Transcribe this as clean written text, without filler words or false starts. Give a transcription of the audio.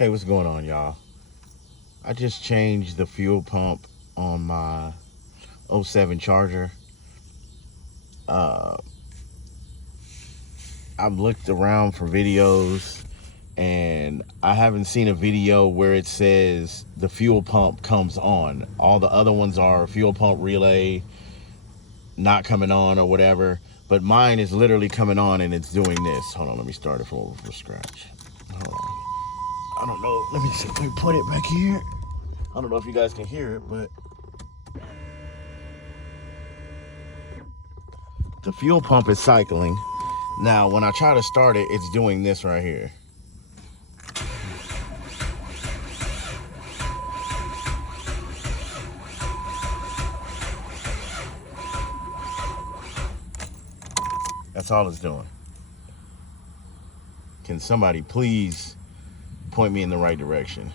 Hey, what's going on, y'all? I just changed the fuel pump on my '07 Charger. Uh, I've looked around for videos and I haven't seen a video where it says the fuel pump comes on. All the other ones are fuel pump relay not coming on or whatever, but mine is literally coming on and it's doing this. Hold on, let me start it from scratch. Hold on. I don't know. Let me see. Let me put it back here. I don't know if you guys can hear it, but the fuel pump is cycling. Now, when I try to start it, it's doing this right here. That's all it's doing. Can somebody please point me in the right direction?